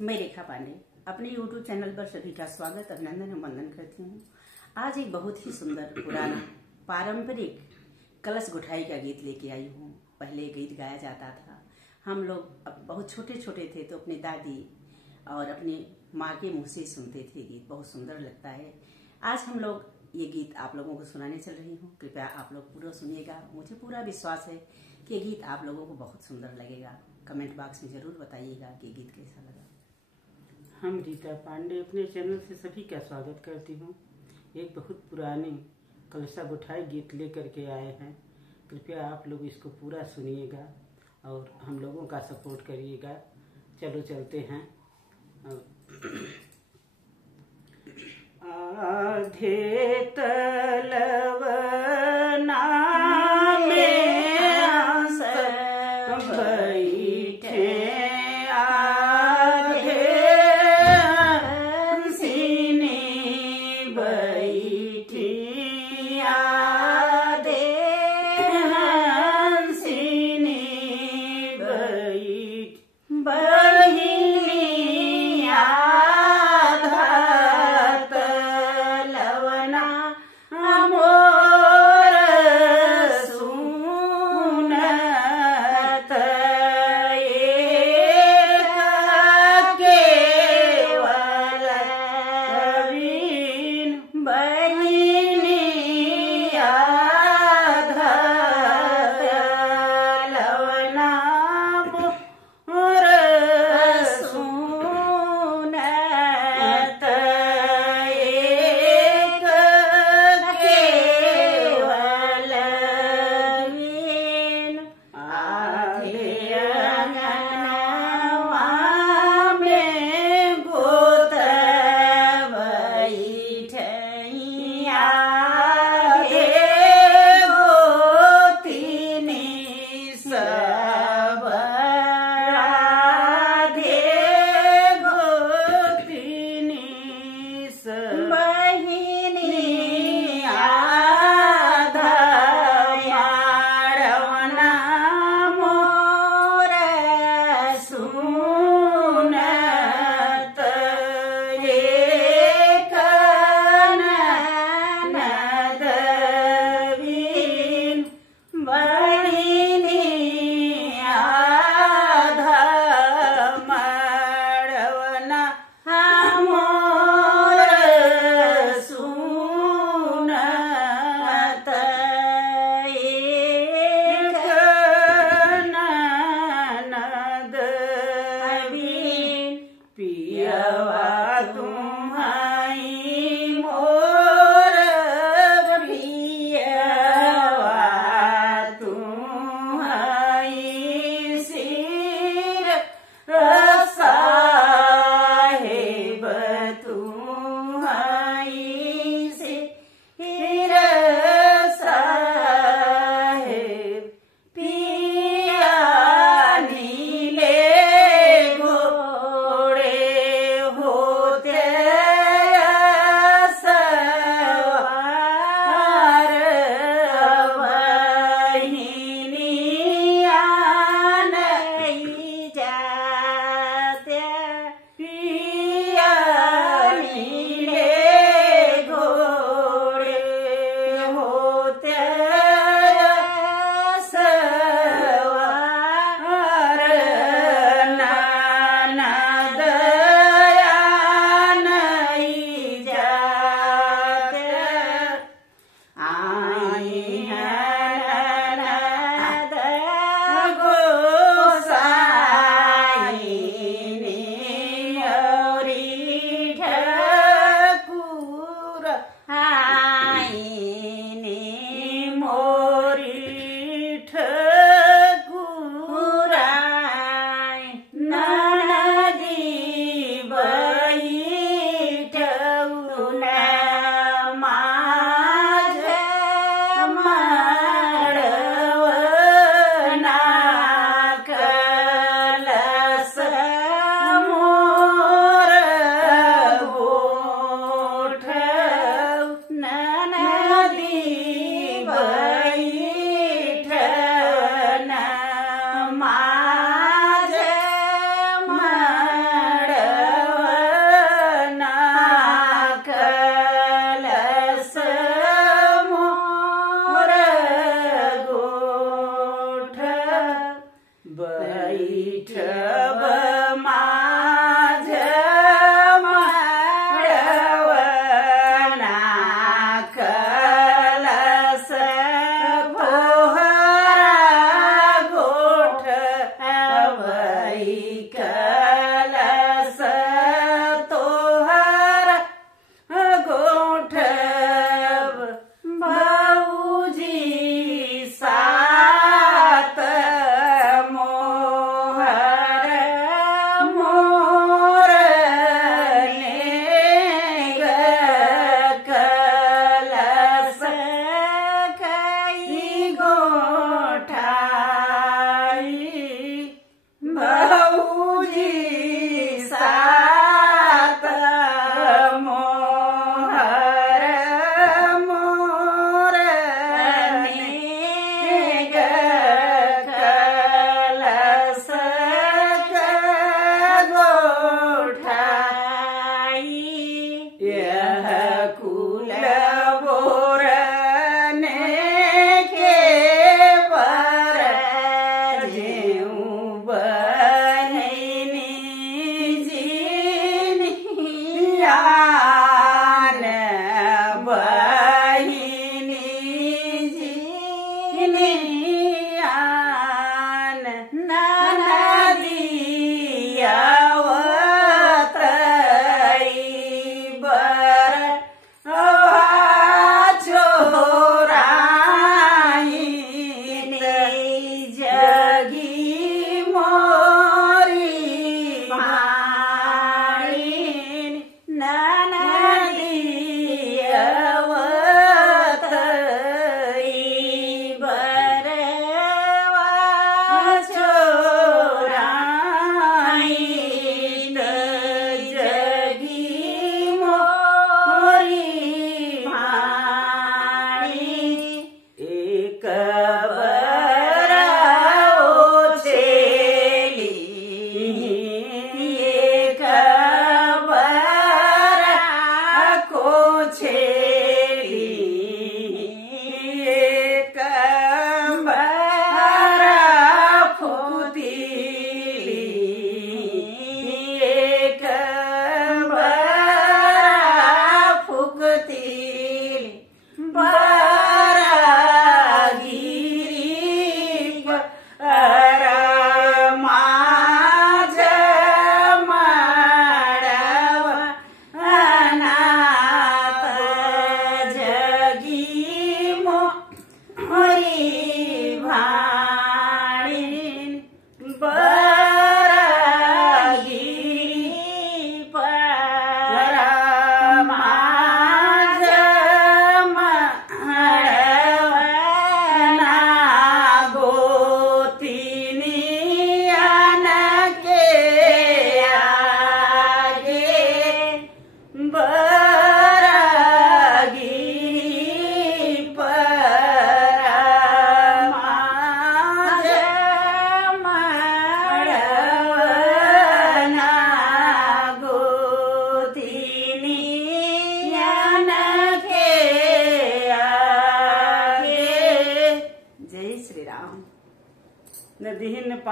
मैं रेखा पांडे अपने YouTube channel पर सभी का स्वागत अभिनंदन और वंदन करती हूँ। आज एक बहुत ही सुंदर पुराना पारंपरिक कलश गुठाई का गीत लेके आई हूँ। पहले गीत गाया जाता था, हम लोग अब बहुत छोटे छोटे थे तो अपनी दादी और अपनी माँ के मुँह से सुनते थे। गीत बहुत सुंदर लगता है। आज हम लोग ये गीत आप लोगों को सुनाने चल रही हूँ। कृपया आप लोग पूरा सुनिएगा। मुझे पूरा विश्वास है कि ये गीत आप लोगों को बहुत सुंदर लगेगा। कमेंट बॉक्स में जरूर बताइएगा कि गीत कैसा लगा। हम रीता पांडे अपने चैनल से सभी का स्वागत करती हूँ। एक बहुत पुराने कलशा गुठाई गीत लेकर के आए हैं। कृपया आप लोग इसको पूरा सुनिएगा और हम लोगों का सपोर्ट करिएगा। चलो चलते हैं। आधे तलवना में आस बैठे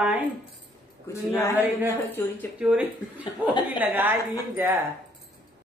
आए कुछ दुनिया ना भर है, का चोरी चप चोरी चोरी लगाए दिन जा